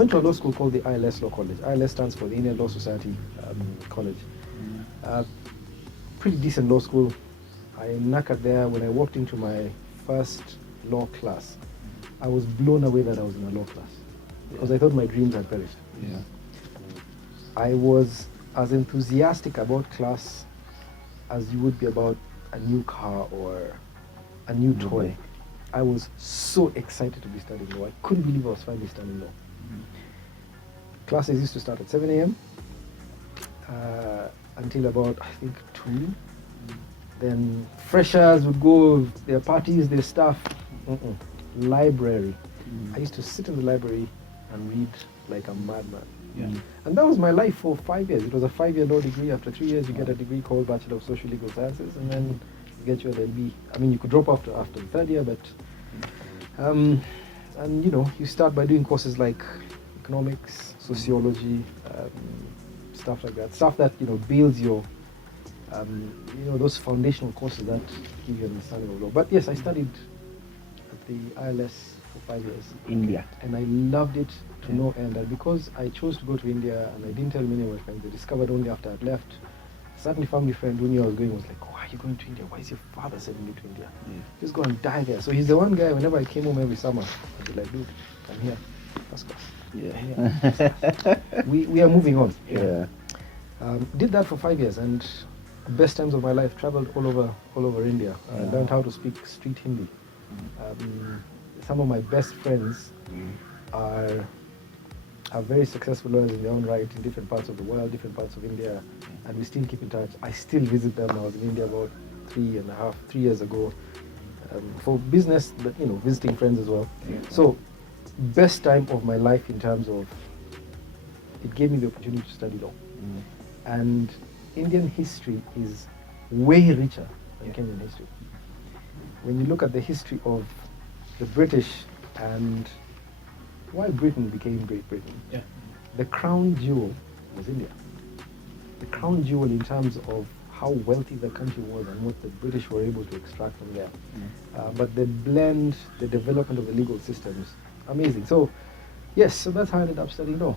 went to a law school called the ILS Law College. ILS stands for the Indian Law Society College. Pretty decent law school. I knackered there. When I walked into my first law class, I was blown away that I was in a law class because I thought my dreams had perished. Yeah. I was as enthusiastic about class as you would be about a new car or a new toy. I was so excited to be studying law. I couldn't believe I was finally studying law. Classes used to start at 7 a.m. Until about, I think, 2. Then freshers would go, their parties, their stuff. Library. I used to sit in the library and read like a madman. Yeah. And that was my life for 5 years. It was a 5-year law degree. After 3 years, you get a degree called Bachelor of Social Legal Sciences, and then you get your LLB. I mean, you could drop after the 3rd year, but and you know, you start by doing courses like economics, sociology, stuff like that. Stuff that, you know, builds your you know, those foundational courses that give you an understanding of law. But yes, I studied at the ILS for 5 years. India. And I loved it to no end. And because I chose to go to India and I didn't tell many of my friends, they discovered only after I'd left. Certainly family friend who knew I was going was like, why are you going to India? Why is your father sending you to India? Just go and die there. So he's the one guy, whenever I came home every summer, I'd be like, dude, I'm here. First class. Yeah. We are moving on. Yeah. Did that for 5 years, and best times of my life. Traveled all over India. Learned how to speak street Hindi. Some of my best friends are very successful lawyers in their own right in different parts of the world, different parts of India, and we still keep in touch. I still visit them. I was in India about 3 years ago for business, but you know, visiting friends as well. So, best time of my life in terms of it gave me the opportunity to study law. And Indian history is way richer than Kenyan history. When you look at the history of the British and why Britain became Great Britain, the crown jewel was India. The crown jewel in terms of how wealthy the country was and what the British were able to extract from there. But the blend, the development of the legal systems, amazing. So, yes, so that's how I ended up studying law.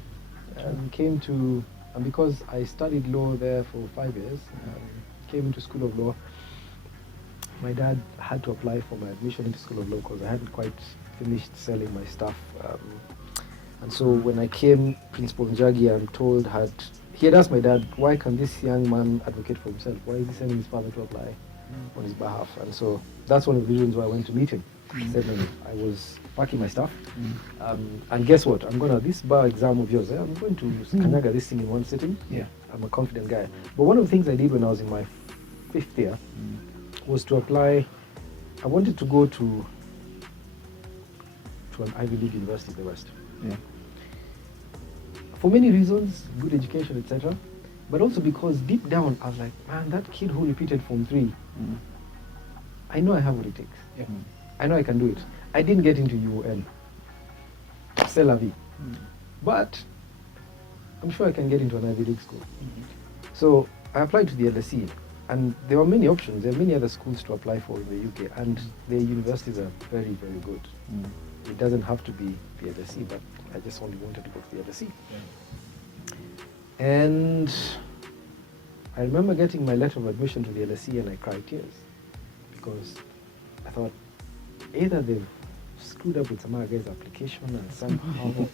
And because I studied law there for 5 years, came into School of Law. My dad had to apply for my admission into School of Law because I hadn't quite finished selling my stuff. And so when I came, Principal Njagi, I'm told, he had asked my dad, why can this young man advocate for himself? Why is he sending his father to apply on his behalf? And so that's one of the reasons why I went to meet him. He said, no, I was packing my stuff. And guess what? This bar exam of yours, I'm going to kanyaga this thing in one sitting. I'm a confident guy. But one of the things I did when I was in my 5th year was to apply. I wanted to go to an Ivy League university in the West. For many reasons, good education, etc. But also because deep down, I was like, man, that kid who repeated Form 3, I know I have what it takes. I know I can do it. I didn't get into UON. C'est la vie. But I'm sure I can get into an Ivy League school. So I applied to the LSE, and there were many options. There are many other schools to apply for in the UK, and their universities are very, very good. It doesn't have to be the LSE, but I just only wanted to go to the LSE. And I remember getting my letter of admission to the LSE, and I cried tears because I thought either they've screwed up with some other guy's application and somehow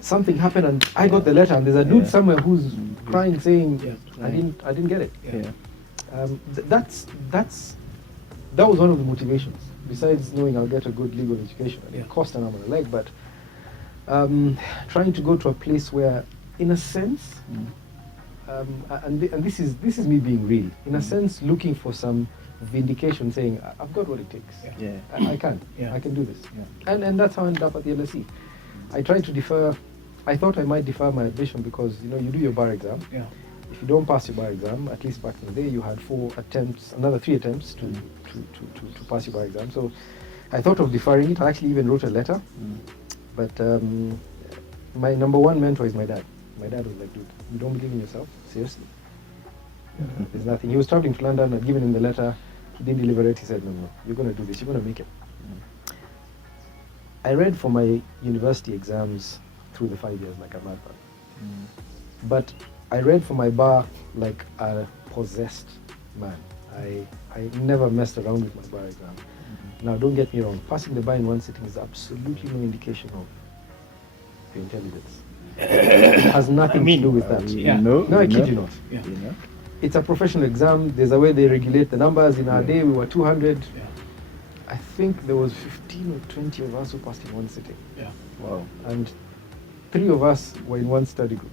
something happened, and I got the letter, and there's a dude somewhere who's crying saying I didn't get it. That was one of the motivations, besides knowing I'll get a good legal education. It cost an arm and a leg, but trying to go to a place where, in a sense, and this is me being real, in a sense, looking for some vindication, saying I've got what it takes. I can do this. And that's how I ended up at the LSE. I tried to defer. I thought I might defer my admission because you do your bar exam. If you don't pass your bar exam, at least back in the day, you had 4 attempts, another 3 attempts to pass your bar exam. So I thought of deferring it. I actually even wrote a letter. But my number one mentor is my dad. My dad was like, dude, you don't believe in yourself? Seriously? There's nothing. He was traveling to London. I'd given him the letter. He didn't deliver it. He said, no, you're going to do this. You're going to make it. I read for my university exams through the 5 years like a madman. But I read for my bar like a possessed man. I never messed around with my bar exam. Now, don't get me wrong, passing the bar in one sitting is absolutely no indication of your intelligence. It has nothing to do with that. No, I kid you not. Yeah. You know? It's a professional exam. There's a way they regulate the numbers. In our day, we were 200. Yeah. I think there was 15 or 20 of us who passed in one sitting. Yeah. Wow. And 3 of us were in one study group.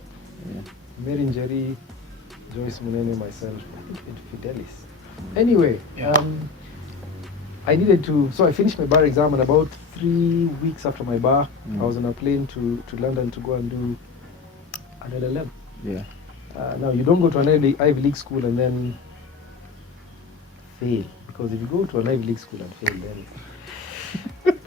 Yeah. Mary Njeri, Joyce Munene, myself, I think in Fidelis. Anyway, Yeah. I needed to, so I finished my bar exam, and about 3 weeks after my bar, I was on a plane to London to go and do an LLM. Yeah. Now, you don't go to an Ivy League school and then fail, because if you go to an Ivy League school and fail, then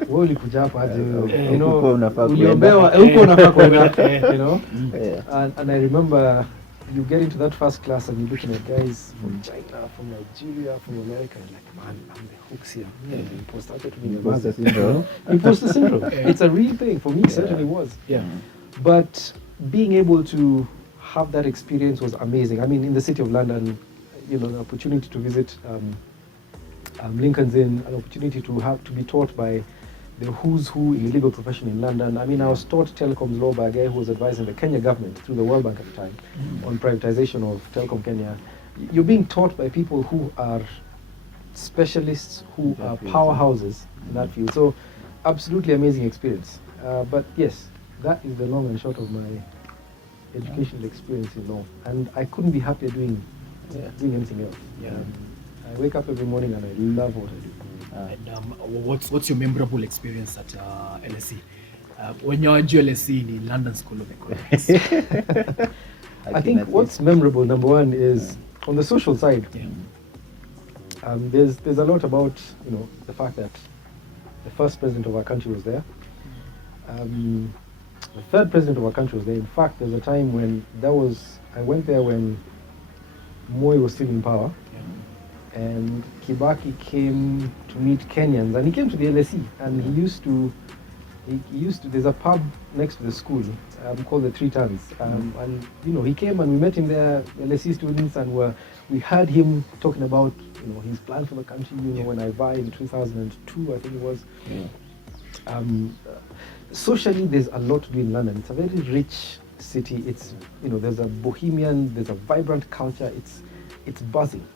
wewe ulikuja hapa aje, you know, Huko unafaa uliombewa, kuenda. huko unafaa kuenda, you know. Yeah. And I remember you get into that first class and you're looking at guys from China, from Nigeria, from America, and like, man, I'm the hooks here. Yeah, the imposter. Imposter syndrome. Imposter syndrome. It's a real thing. For me, it certainly was. Yeah. But being able to have that experience was amazing. I mean, in the city of London, you know, the opportunity to visit Lincoln's Inn, an opportunity to be taught by the who's who in the legal profession in London. I mean, I was taught telecoms law by a guy who was advising the Kenya government through the World Bank at the time on privatization of Telecom Kenya. You're being taught by people who are specialists, who are powerhouses in that field. So, absolutely amazing experience. But yes, that is the long and short of my educational experience in law. And I couldn't be happier doing anything else. Yeah. I wake up every morning and I love what I do. And what's your memorable experience at LSE? When you're at LSE in London School of Economics. I think what's memorable, number one, is on the social side. Yeah. There's a lot about, you know, the fact that the first president of our country was there. The third president of our country was there. In fact, there's a time when I went there when Moi was still in power. And Kibaki came to meet Kenyans, and he came to the LSE, and he used to, there's a pub next to the school called the Three Tons, and you know, he came and we met him there, LSE students, and we heard him talking about, you know, his plan for the country, you know, when I vie in 2002, I think it was. Socially, there's a lot to do in London. It's a very rich city. It's, you know, there's a bohemian, there's a vibrant culture, it's buzzing.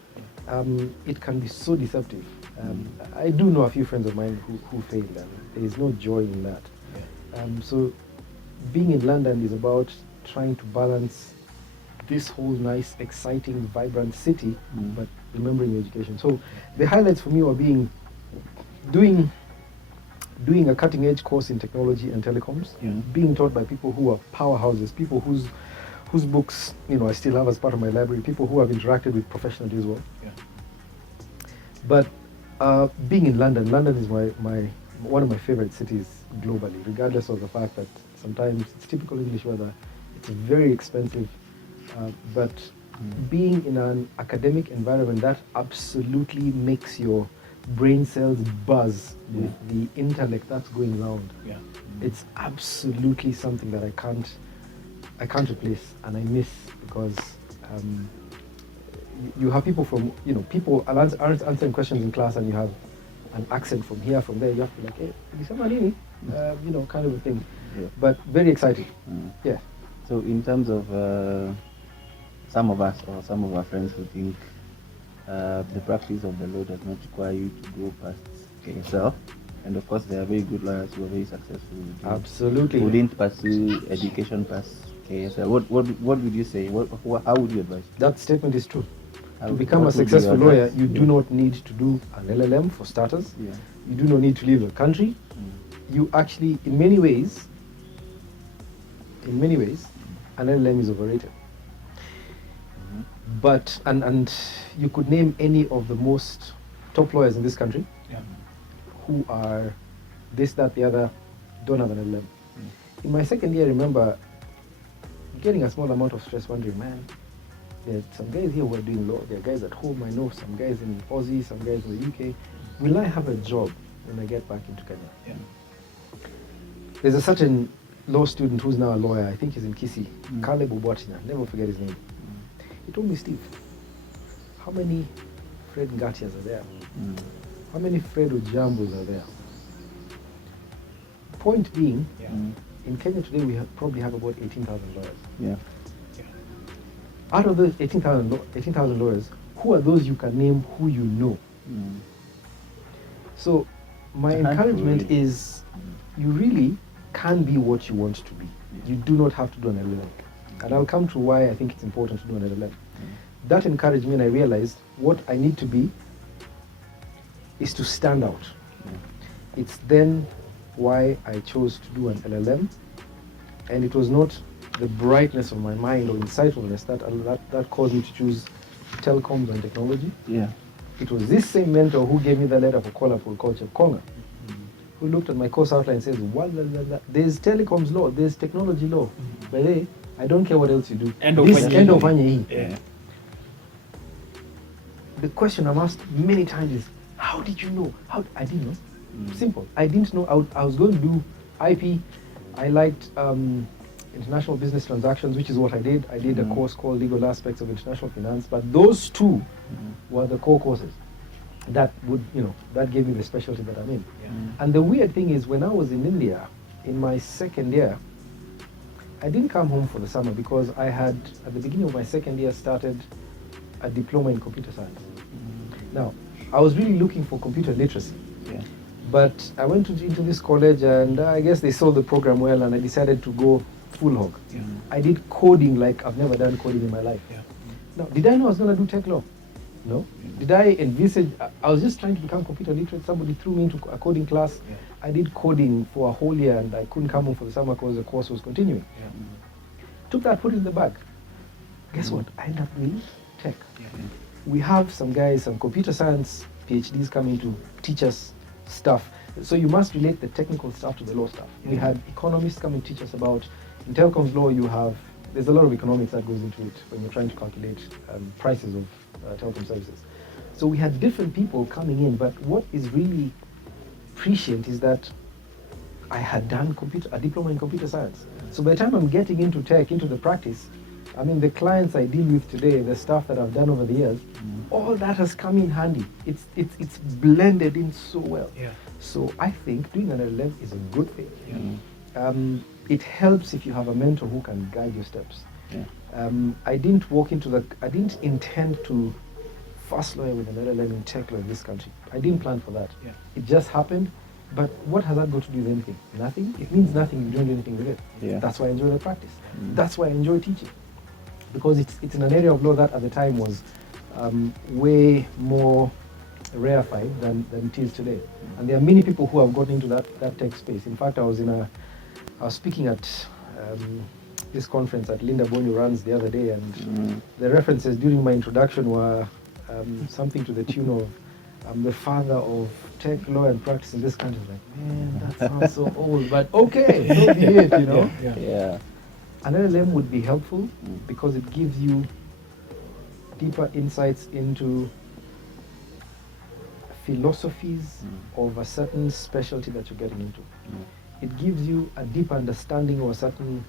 It can be so deceptive. I do know a few friends of mine who failed, and there is no joy in that. So being in London is about trying to balance this whole nice, exciting, vibrant city, but remembering your education. So the highlights for me were doing a cutting-edge course in technology and telecoms, being taught by people who are powerhouses, people whose books, you know, I still have as part of my library, people who have interacted with professionals as well. Yeah. But being in London is one of my favorite cities globally, regardless of the fact that sometimes it's typical English weather, it's very expensive, but being in an academic environment, that absolutely makes your brain cells buzz with the intellect that's going around. Yeah. It's absolutely something that I can't replace, and I miss, because you have people from, you know, people are answering questions in class, and you have an accent from here, from there. You have to be like, hey, is somebody in? You know, kind of a thing. Yeah. But very exciting. Yeah. So in terms of some of us or some of our friends who think the practice of the law does not require you to go past KSL, and of course there are very good lawyers who are very successful. Absolutely. Who didn't pursue education past KSL. What would you say? How would you advise? That statement is true. To become a successful lawyer, you do not need to do an LLM for starters. Yeah. You do not need to leave the country. You actually, in many ways, an LLM is overrated. But, and you could name any of the most top lawyers in this country who are this, that, the other, don't have an LLM. In my second year, I remember getting a small amount of stress, wondering, man, there are some guys here who are doing law. There are guys at home. I know some guys in Aussie, some guys in the UK. Will I have a job when I get back into Kenya? Yeah. There's a certain law student who's now a lawyer, I think he's in Kisi, Caleb Ubwatina, never forget his name. He told me, Steve, how many Fred Ngatias are there? How many Fred Ojambos are there? Point being, in Kenya today we probably have about 18,000 lawyers. Yeah. Out of those 18,000 lawyers, who are those you can name who you know? So my encouragement is you really can be what you want to be. You do not have to do an LLM. And I'll come to why I think it's important to do an LLM. That encouraged me, and I realized what I need to be is to stand out. It's then why I chose to do an LLM, and it was not the brightness of my mind or insightfulness that caused me to choose telecoms and technology. Yeah. It was this same mentor who gave me the letter for Colorful Culture Konga, who looked at my course outline and says, there's telecoms law, there's technology law. But hey, I don't care what else you do. End of Fanye. Yeah. The question I'm asked many times is, how did you know? I didn't know. Simple. I didn't know. I was going to do IP. I liked international business transactions, which is what I did. I did a course called Legal Aspects of International Finance, but those two were the core courses that that gave me the specialty that I'm in. And the weird thing is, when I was in India, in my second year, I didn't come home for the summer because I had, at the beginning of my second year, started a diploma in computer science. Now, I was really looking for computer literacy. But I went into this college, and I guess they sold the program well, and I decided to go full hog. I did coding like I've never done coding in my life. Now, did I know I was going to do tech law? No. Did I envisage? I was just trying to become computer literate. Somebody threw me into a coding class. I did coding for a whole year, and I couldn't come home for the summer because the course was continuing. Took that, put it in the bag. Guess what? I ended up doing tech. We have some guys, some computer science PhDs coming to teach us stuff. So you must relate the technical stuff to the law stuff. We had economists come and teach us about, in telecoms law, there's a lot of economics that goes into it when you're trying to calculate prices of telecom services. So we had different people coming in, but what is really prescient is that I had done a diploma in computer science. So by the time I'm getting into tech, into the practice, I mean, the clients I deal with today, the stuff that I've done over the years, all that has come in handy. It's blended in so well. So I think doing an LLM is a good thing. It helps if you have a mentor who can guide your steps. I didn't intend to first lawyer with an LLM in tech law in this country. I didn't plan for that. It just happened. But what has that got to do with anything? Nothing. It means nothing if you don't do anything with it. That's why I enjoy the practice. That's why I enjoy teaching. Because it's in an area of law that at the time was way more rarefied than it is today. And there are many people who have gotten into that tech space. In fact, I was speaking at this conference that Linda Bonyo runs the other day, and the references during my introduction were something to the tune of the father of tech law and practice in this country. Like, man, that sounds so old, but okay, so be it, An LLM would be helpful because it gives you deeper insights into philosophies of a certain specialty that you're getting into. It gives you a deep understanding of a certain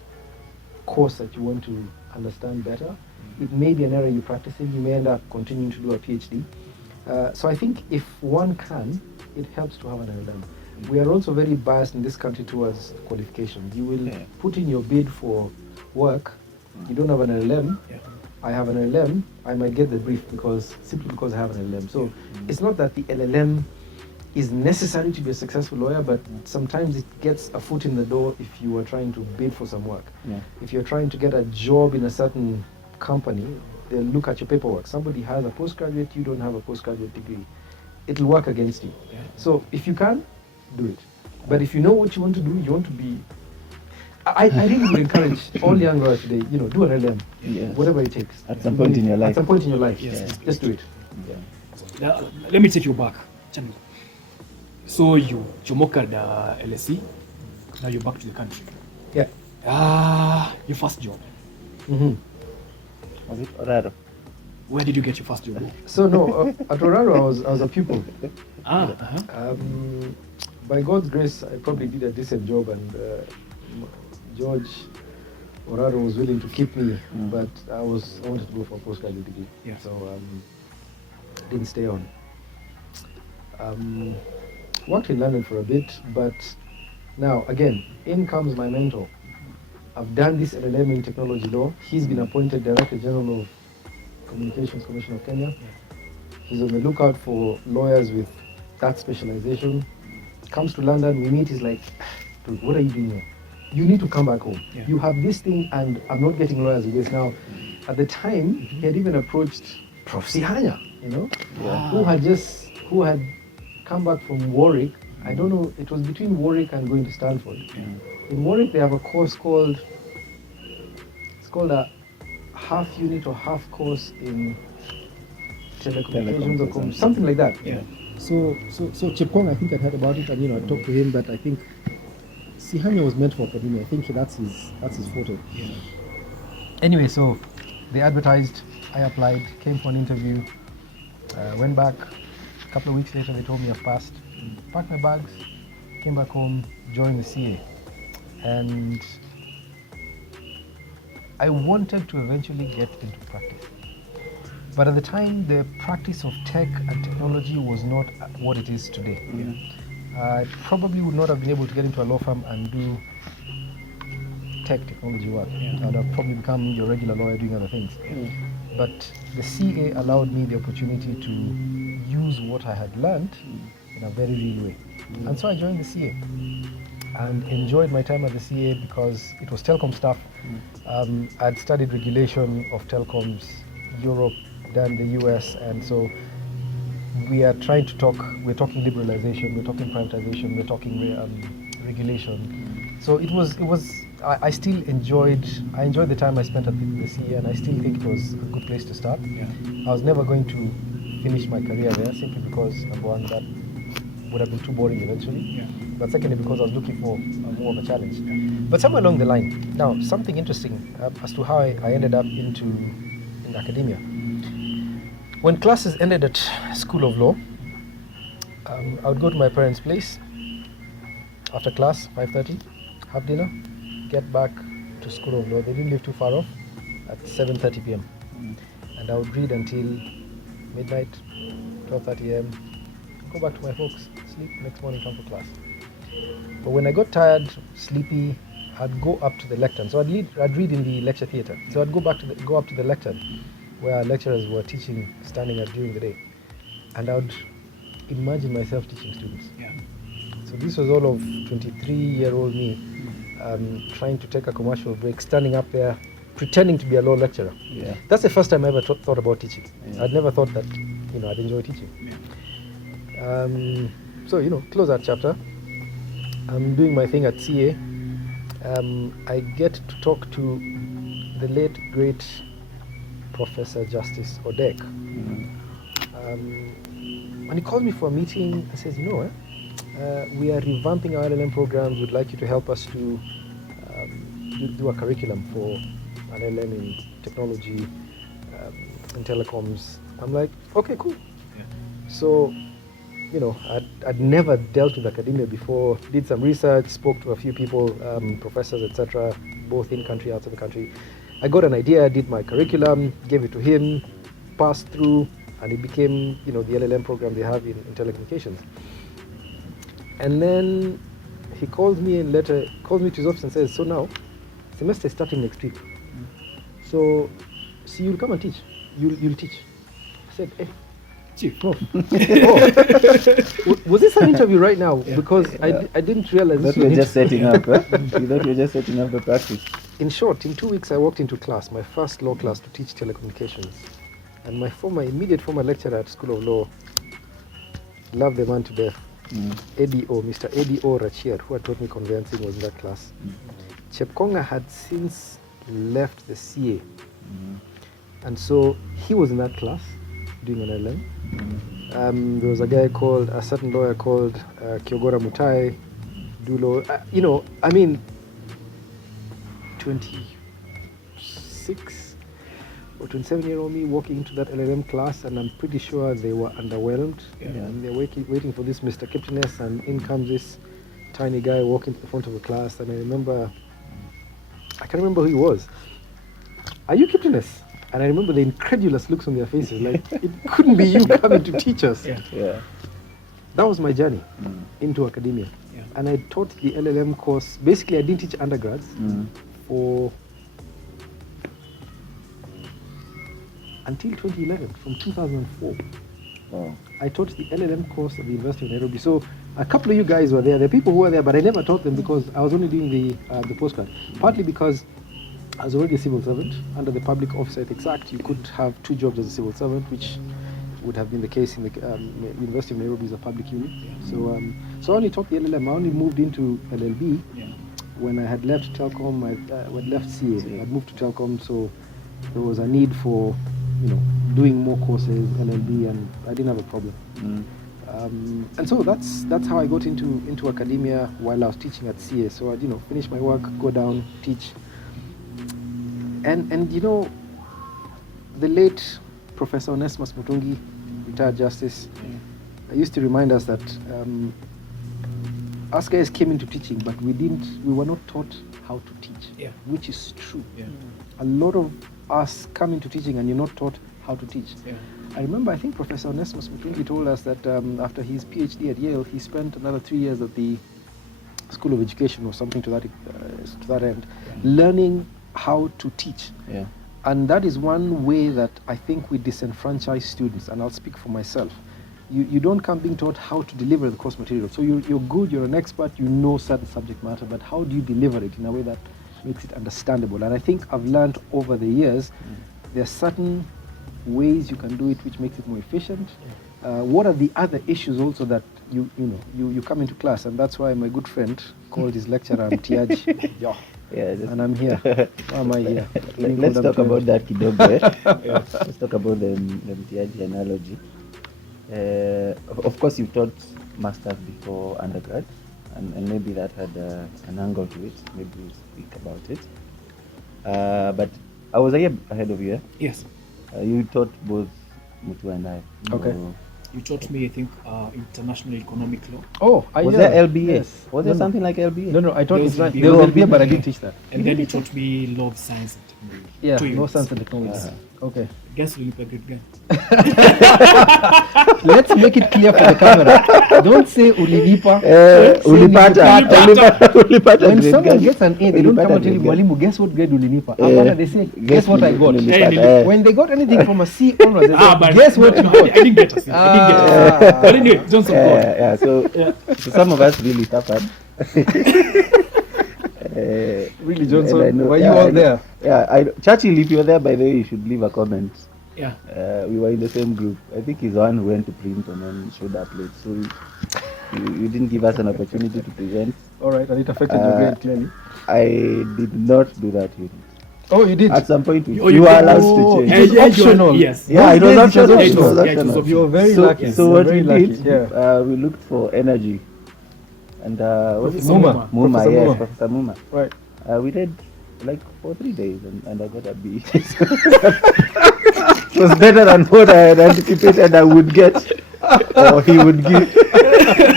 course that you want to understand better. It may be an area you practice in. You may end up continuing to do a PhD. So I think if one can, it helps to have an LLM. We are also very biased in this country towards qualifications. You will put in your bid for work. You don't have an LLM. I have an LLM. I might get the brief simply because I have an LLM. So it's not that the LLM is necessary to be a successful lawyer, but sometimes it gets a foot in the door if you are trying to bid for some work. If you're trying to get a job in a certain company, they'll look at your paperwork. Somebody has a postgraduate, you don't have a postgraduate degree. It'll work against you. So if you can, do it. But if you know what you want to do, you want to be... I really would encourage all young lawyers today, do an LLM, whatever it takes. At some point in your life. At some point in your life, just do it. Now, let me take you back. So you chomoka the LSE, now you're back to the country. Your first job. Was it Oraro? Where did you get your first job? So no, at Oraro I was a pupil. By God's grace, I probably did a decent job, and George Oraro was willing to keep me, but I wanted to go for a postgraduate degree. Yeah. So didn't stay on. Worked in London for a bit, but now again, in comes my mentor. I've done this LLM in technology law. He's been appointed Director General of Communications Commission of Kenya. He's on the lookout for lawyers with that specialization. Comes to London, we meet, he's like, dude, what are you doing here? You need to come back home. Yeah. You have this thing and I'm not getting lawyers with this. Now, at the time, he had even approached Prof. Sihanya, who had come back from Warwick. I don't know, it was between Warwick and going to Stanford. In Warwick, they have a course called a half unit or half course in telecommunications or something like that. Yeah. So Chepkong, I think I'd heard about it, and I talked to him, but I think Sihanya was meant for academia. I think that's his forte. Yeah. Anyway, so they advertised, I applied, came for an interview, went back. A couple of weeks later, they told me I've passed. Packed my bags, came back home, joined the CA, and I wanted to eventually get into practice. But at the time, the practice of tech and technology was not what it is today. I probably would not have been able to get into a law firm and do technology work. I would have probably become your regular lawyer doing other things. But the CA allowed me the opportunity to use what I had learned in a very real way. And so I joined the CA and enjoyed my time at the CA because it was telecom stuff. I'd studied regulation of telecoms, Europe, then the US, and so we're talking liberalization, we're talking privatization, we're talking regulation. So I still enjoyed the time I spent at the CA, and I still think it was a good place to start. I was never going to finish my career there simply because, number one, that would have been too boring eventually. But secondly, because I was looking for more of a challenge. But somewhere along the line, now something interesting as to how I ended up in academia. When classes ended at School of Law, I would go to my parents' place after class, 5:30, have dinner, get back to School of Law. They didn't live too far off, at 7:30 p.m. And I would read until midnight, 12:30 a.m., go back to my folks, sleep, next morning come for class. But when I got tired, sleepy, I'd go up to the lectern. So I'd read in the lecture theatre. So I'd go up to the lectern where our lecturers were teaching, standing up during the day. And I would imagine myself teaching students. So this was all of 23-year-old me trying to take a commercial break, standing up there, pretending to be a law lecturer. That's the first time I ever thought about teaching. I'd never thought that I'd enjoy teaching. So close that chapter. I'm doing my thing at CA. I get to talk to the late great Professor Justice Odek. And he called me for a meeting and says, we are revamping our LLM programs. We'd like you to help us to do a curriculum for an LLM in technology, in telecoms. I'm like, okay, cool. So, I'd never dealt with academia before, did some research, spoke to a few people, professors, etc., both in country, outside the country. I got an idea, did my curriculum, gave it to him, passed through, and it became, the LLM program they have in telecommunications. And then he calls me to his office and says, so now, semester is starting next week. So you'll come and teach. You'll teach. I said, hey, Chief, no. Was this an interview right now? Because I didn't realize that we're just setting up. You thought we're just setting up the practice. In short, in 2 weeks I walked into class, my first law class to teach telecommunications. And my immediate former lecturer at School of Law, loved the man to death, Mr. Eddie O. Rachir, who had taught me conveyancing, was in that class. Chepkonga had since left the CA. And so he was in that class doing an LLM. There was a certain lawyer called Kiogora Mutai, Dulo, 26 or 27-year-old me walking into that LLM class, and I'm pretty sure they were underwhelmed. And they're waiting for this Mr. Kiptines, and in comes this tiny guy walking to the front of the class. And I remember I can't remember who he was. Are you Kiptoness? And I remember the incredulous looks on their faces, like it couldn't be you coming to teach us. Yeah. Yeah. That was my journey into academia. Yeah. And I taught the LLM course. Basically, I didn't teach undergrads for until 2011, from 2004. Oh. I taught the LLM course at the University of Nairobi. So a couple of you guys were there. There are people who were there, but I never taught them because I was only doing the postgrad. Partly because I was already a civil servant. Under the Public Officer Ethics Act, you could have 2 jobs as a civil servant, which would have been the case in the University of Nairobi is a public uni. So I only taught the LLM. I only moved into LLB when I had left Telcom. I had left CA. I'd moved to Telcom, so there was a need for doing more courses, LLB, and I didn't have a problem. And so that's how I got into academia while I was teaching at CA. So I'd finish my work, go down, teach. And the late Professor Onesmus Mutungi, retired justice, used to remind us that us guys came into teaching, but we were not taught how to teach, which is true. A lot of us come into teaching and you're not taught how to teach. I remember, I think Professor Onesmus Mutungi told us that after his PhD at Yale, he spent another 3 years at the School of Education or something to that end, learning how to teach. And that is one way that I think we disenfranchise students, and I'll speak for myself. You don't come being taught how to deliver the course material. So you're good, you're an expert, you know certain subject matter, but how do you deliver it in a way that makes it understandable? And I think I've learned over the years, there are certain ways you can do it which makes it more efficient. What are the other issues also that you come into class? And that's why my good friend called his lecturer Mtiaji. And I'm here. Why am I here? Let's talk about that kidogo. Let's talk about the Mtiaji analogy. Of course, you taught masters before undergrad, and maybe that had an angle to it. Maybe we'll speak about it. But I was a year ahead of you. Yes. You taught both Mutu and I. Okay. You taught me, I think, international economic law. Oh, was there LBA? Yes. Was there something like LBA? No, I taught There was there was LBA, but I didn't teach that. And then you taught me law of science and technology. Yeah, 2 no units. science and technology. Okay. Guess we'll be a great guy. Let's make it clear for the camera. Don't say ulinipa. Ulipata. When someone gets an A, they don't come and tell you, Mwalimu, guess what grade ulinipa? They say, guess what I got. When they got anything from a C onwards, they say, guess what you got. I didn't get a C. But anyway, Johnson got. So some of us really suffered. Really, Johnson, were you all there? Churchill, if you're there, by the way, you should leave a comment. Yeah. We were in the same group. I think he's the one who went to print and then showed up late. So you didn't give us an opportunity to present. All right, and it affected your grade clearly. I did not do that unit. Oh, you did? At some point, you did. were allowed to change. It was optional. Yes. Yeah, it was optional. It was optional. You were very So, lucky. so You were what very we lucky. did, Yeah. we looked for energy. And what's his Muma. name? Muma, Professor yes, Muma. Professor Muma. Right. We did like for 3 days and I got a B. It was better than what I had anticipated I would get or he would give,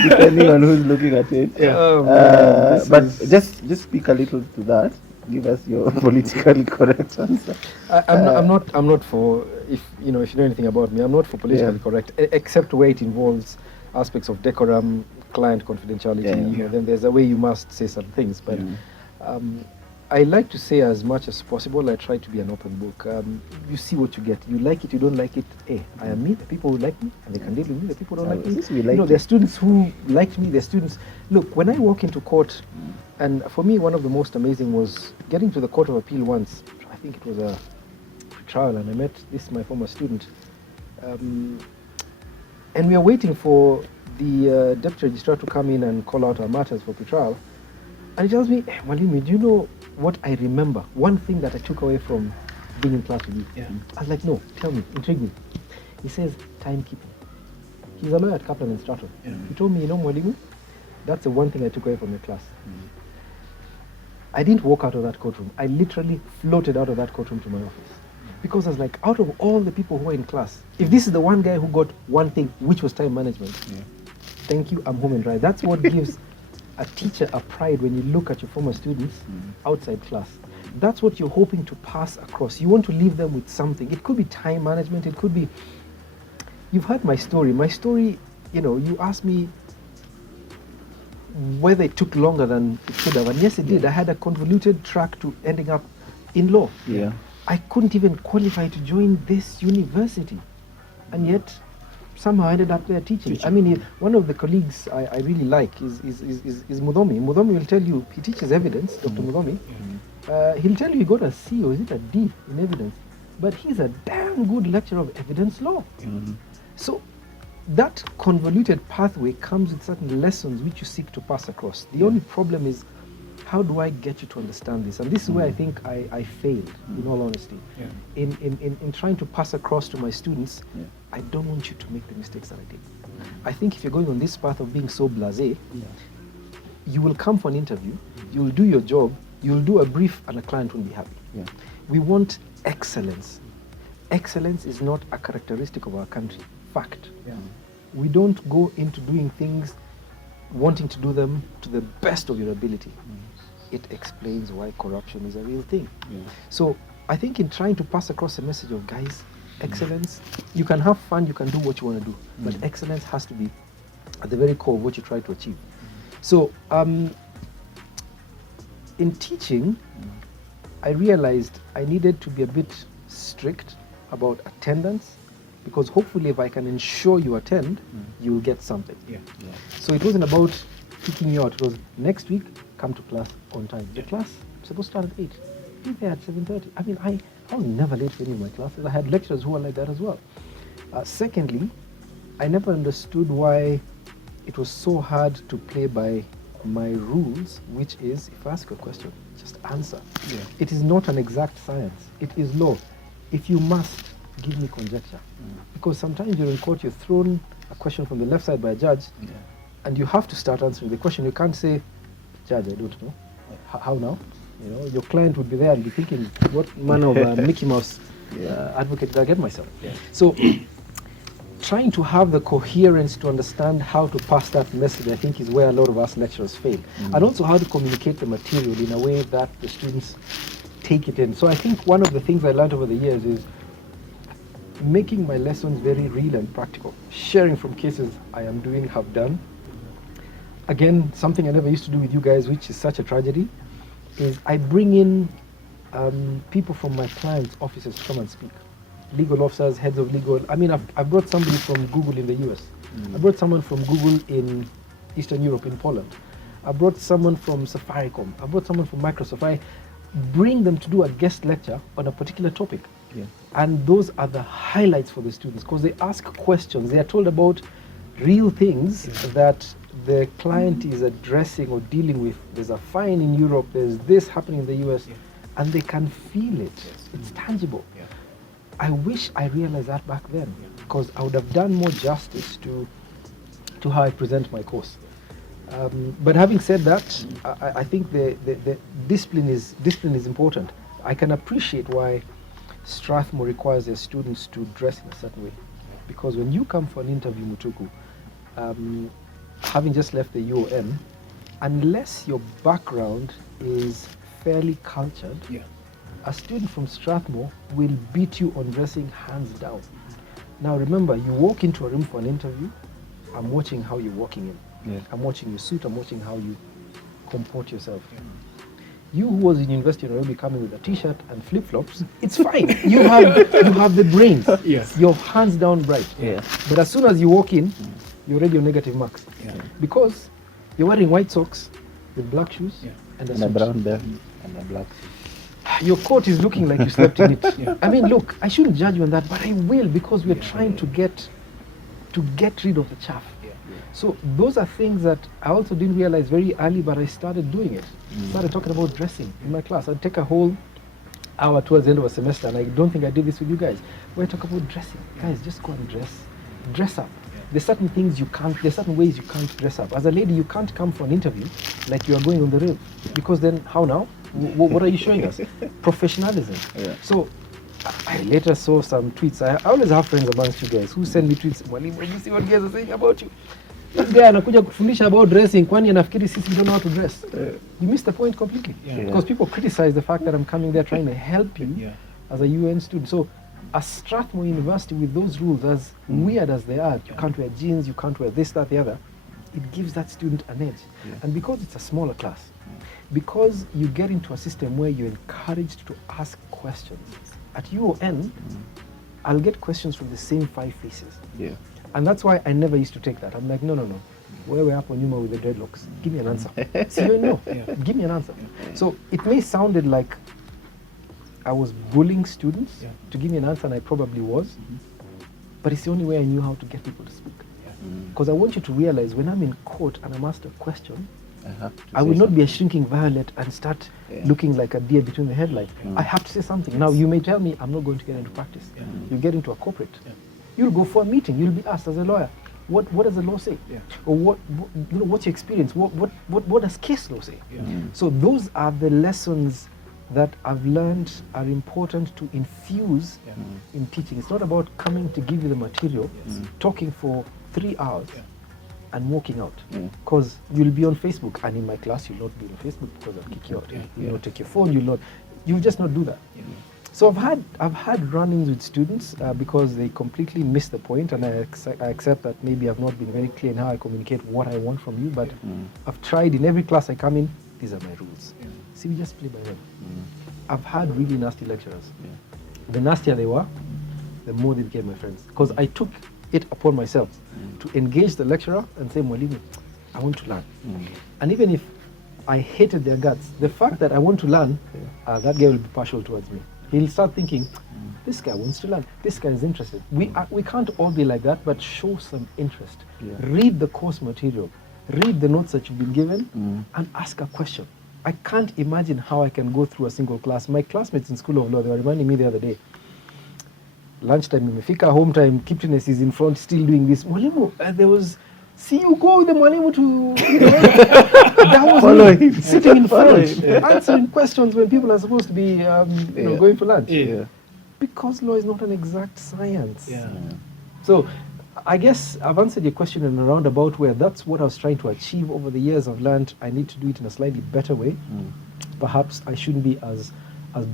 depending on who's looking at it. Yeah. But just speak a little to that. Give us your politically correct answer. I'm not for, if you know anything about me, I'm not for politically correct, except where it involves aspects of decorum, client confidentiality. Then there's a way you must say some things. But I like to say as much as possible. I try to be an open book. You see what you get. You like it, you don't like it. I am me. The people who like me, and they can deal with me. The people who don't like me. There are students who liked me. There are students. Look, when I walk into court, and for me, one of the most amazing was getting to the Court of Appeal once. I think it was a trial, and I met my former student, and we are waiting for the deputy registrar to come in and call out our matters for pre-trial. And he tells me, Mwalimu, do you know what I remember? One thing that I took away from being in class with you. Yeah. I was like, no, tell me, intrigue me. He says, timekeeping. He's a lawyer at Kaplan and Stratton. Yeah. He told me, Mwalimu, that's the one thing I took away from your class. I didn't walk out of that courtroom. I literally floated out of that courtroom to my office. Because I was like, out of all the people who were in class, if this is the one guy who got one thing, which was time management, thank you, I'm home and dry. That's what gives a teacher a pride when you look at your former students outside class. that's what you're hoping to pass across. You want to leave them with something. It could be time management. It could be, you've heard my story. My story, you asked me whether it took longer than it should have. And yes, it did. I had a convoluted track to ending up in law. Yeah. I couldn't even qualify to join this university. And yet, somehow I ended up there teaching. I mean, one of the colleagues I really like is Mudomi. Mudomi will tell you, he teaches evidence, Dr. Mudomi. He'll tell you he got a C or is it a D in evidence. But he's a damn good lecturer of evidence law. So that convoluted pathway comes with certain lessons which you seek to pass across. The only problem is, how do I get you to understand this? And this is where I think I failed, in all honesty. In trying to pass across to my students, I don't want you to make the mistakes that I did. I think if you're going on this path of being so blasé, you will come for an interview, you will do your job, you will do a brief, and a client will be happy. We want excellence. Excellence is not a characteristic of our country. Fact. We don't go into doing things wanting to do them to the best of your ability. It explains why corruption is a real thing. So I think in trying to pass across a message of, guys, excellence, you can have fun, you can do what you want to do, but excellence has to be at the very core of what you try to achieve. So in teaching, I realized I needed to be a bit strict about attendance, because hopefully if I can ensure you attend, you will get something. So it wasn't about picking you out. It was, next week, come to class on time. The class is supposed to start at 8. Be there at 7:30. I mean, I was never late for any of my classes. I had lecturers who were like that as well. Secondly, I never understood why it was so hard to play by my rules, which is, if I ask a question, just answer. It is not an exact science. It is law. If you must, give me conjecture. Because sometimes you're in court, you're thrown a question from the left side by a judge, and you have to start answering the question. You can't say, Judge, I don't know. How now? Your client would be there and be thinking, what manner of Mickey Mouse advocate did I get myself? So trying to have the coherence to understand how to pass that message, I think, is where a lot of us lecturers fail. And also how to communicate the material in a way that the students take it in. So I think one of the things I learned over the years is making my lessons very real and practical, sharing from cases I am doing, have done. Again, something I never used to do with you guys, which is such a tragedy, is I bring in people from my clients' offices to come and speak. Legal officers, heads of legal. I mean, I've brought somebody from Google in the US. I brought someone from Google in Eastern Europe, in Poland. I brought someone from Safaricom. I brought someone from Microsoft. I bring them to do a guest lecture on a particular topic. And those are the highlights for the students, because they ask questions. They are told about real things that the client is addressing or dealing with. There's a fine in Europe, there's this happening in the US, and they can feel it. It's tangible. I wish I realized that back then, because I would have done more justice to how I present my course. But having said that, I think the discipline is important. I can appreciate why Strathmore requires their students to dress in a certain way, because when you come for an interview, Mutuku, having just left the UOM, unless your background is fairly cultured, a student from Strathmore will beat you on dressing hands down. Now remember, you walk into a room for an interview, I'm watching how you're walking in. I'm watching your suit, I'm watching how you comport yourself. You who was in university and already coming with a t-shirt and flip-flops, it's fine. You have the brains. You're hands down bright. But as soon as you walk in, you're already on negative marks. Because you're wearing white socks with black shoes and a brown belt and a black. Your coat is looking like you slept in it. I mean, look, I shouldn't judge you on that, but I will, because we're trying to get rid of the chaff. So those are things that I also didn't realize very early, but I started doing it. Started talking about dressing in my class. I'd take a whole hour towards the end of a semester, and I don't think I did this with you guys, where I talk about dressing. Guys, just go and dress up. There's certain things you can't, there's certain ways you can't dress up. As a lady, you can't come for an interview like you are going on the rail, because then how now? What are you showing us? Professionalism. So I later saw some tweets. I always have friends amongst you guys who send me tweets. Mwalimu, you see what guys are saying about you? This guy anakuja kufundisha about dressing, kwani anafikiri sisi don't know how to dress. You missed the point completely. Because people criticize the fact that I'm coming there trying to help you as a UN student. So at Strathmore University, with those rules, as weird as they are, you can't wear jeans, you can't wear this, that, the other, it gives that student an edge. And because it's a smaller class, because you get into a system where you're encouraged to ask questions, at UON, I'll get questions from the same 5 faces. And that's why I never used to take that. I'm like, no. Where we're up on Yuma with the dreadlocks, give me an answer. See, you know, give me an answer. So it may sounded like I was bullying students to give me an answer, and I probably was. But it's the only way I knew how to get people to speak. Because I want you to realize when I'm in court and I'm asked a question, I will not be a shrinking violet and start looking like a deer between the headlights. I have to say something. Now, you may tell me I'm not going to get into practice. You get into a corporate. You'll go for a meeting. You'll be asked as a lawyer, what does the law say? Or what's your experience? What does case law say? So those are the lessons that I've learned are important to infuse in teaching. It's not about coming to give you the material, talking for 3 hours and walking out. Because you'll be on Facebook, and in my class you'll not be on Facebook because I'll kick you out. You'll not take your phone, you'll just not do that. So I've had run-ins with students because they completely miss the point, and I accept that maybe I've not been very clear in how I communicate what I want from you, but I've tried in every class I come in, these are my rules. See, we just play by them. I've had really nasty lecturers. The nastier they were, the more they became my friends. Because I took it upon myself to engage the lecturer and say, Mwalimu, I want to learn. And even if I hated their guts, the fact that I want to learn, that guy will be partial towards me. He'll start thinking, this guy wants to learn. This guy is interested. We can't all be like that, but show some interest. Read the course material. Read the notes that you've been given and ask a question. I can't imagine how I can go through a single class. My classmates in School of Law, they were reminding me the other day, lunchtime, imefika, home time, Kiptines is in front still doing this. Mwalimu, there was, see you go with the Mwalimu to, that was me sitting in front, answering questions when people are supposed to be going for lunch. Because law is not an exact science. So I guess I've answered your question in a roundabout way. That's what I was trying to achieve over the years. I've learned I need to do it in a slightly better way. Perhaps I shouldn't be as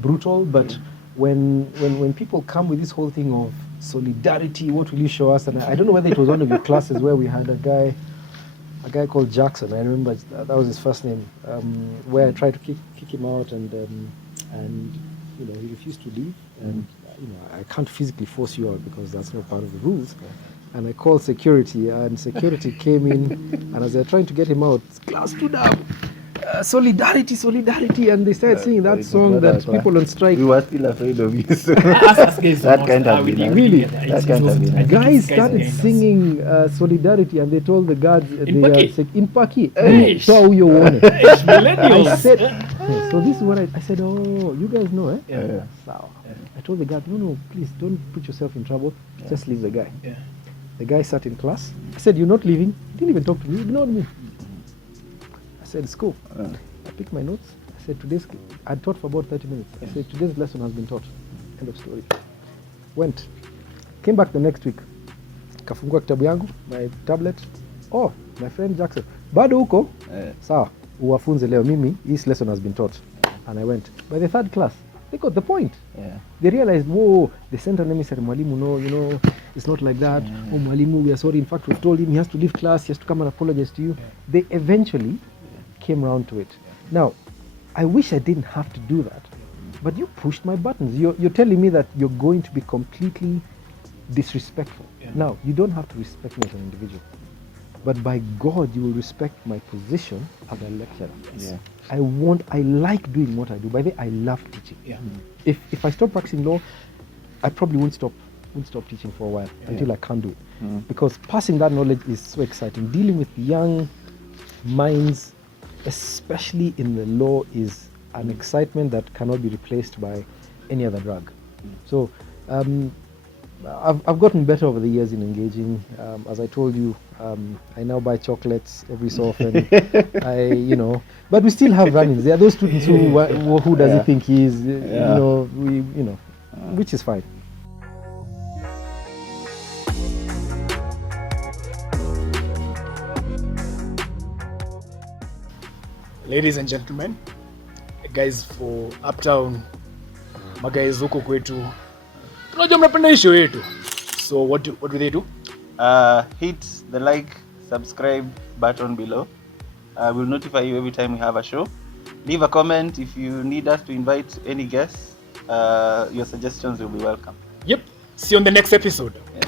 brutal, but when people come with this whole thing of solidarity, what will you show us? And I don't know whether it was one of your classes where we had a guy called Jackson. I remember that was his first name. Where I tried to kick him out, and he refused to leave. And I can't physically force you out because that's not part of the rules. And I called security, and security came in, and as they're trying to get him out, class stood up. Solidarity, and they started singing that song that people on strike. We were still afraid of you. So that can't have been really. That can't have been. Guys started singing solidarity, and they told the guards in Paki. So you want it. I said, so this is what I said. Oh, you guys know, eh? So I told the guard, no, please don't put yourself in trouble. Just leave the guy. The guy sat in class. I said, you're not leaving. He didn't even talk to me. He ignored me. I said, it's cool. I picked my notes. I said, I'd taught for about 30 minutes. I said, today's lesson has been taught. End of story. Went. Came back the next week. Kafungua kitabu yangu, my tablet. Oh, my friend Jackson. Bado huko? Sawa, uwafunze leo mimi. This lesson has been taught. And I went. By the 3rd class, they got the point. They realized, whoa, they sent an emissary, Mwalimu, no, it's not like that. Oh, Mwalimu, we are sorry. In fact, we've told him he has to leave class. He has to come and apologize to you. They eventually came around to it. Now, I wish I didn't have to do that, but you pushed my buttons. You're telling me that you're going to be completely disrespectful. Now, you don't have to respect me as an individual, but by God, you will respect my position as a lecturer. I like doing what I do. By the way, I love teaching. If I stop practicing law, I probably won't stop teaching for a while until I can't do it. Because passing that knowledge is so exciting. Dealing with young minds, especially in the law, is an excitement that cannot be replaced by any other drug. So I've gotten better over the years in engaging. As I told you, I now buy chocolates every so often. But we still have run-ins. There are those students who does he think he is, which is fine. ladies and gentlemen, guys for Uptown, magays huko kwetu, tunajua mnapenda hii show yetu. So what do they do? Hit the like, subscribe button below. We'll notify you every time we have a show. Leave a comment if you need us to invite any guests. Your suggestions will be welcome. Yep. See you on the next episode. Yeah.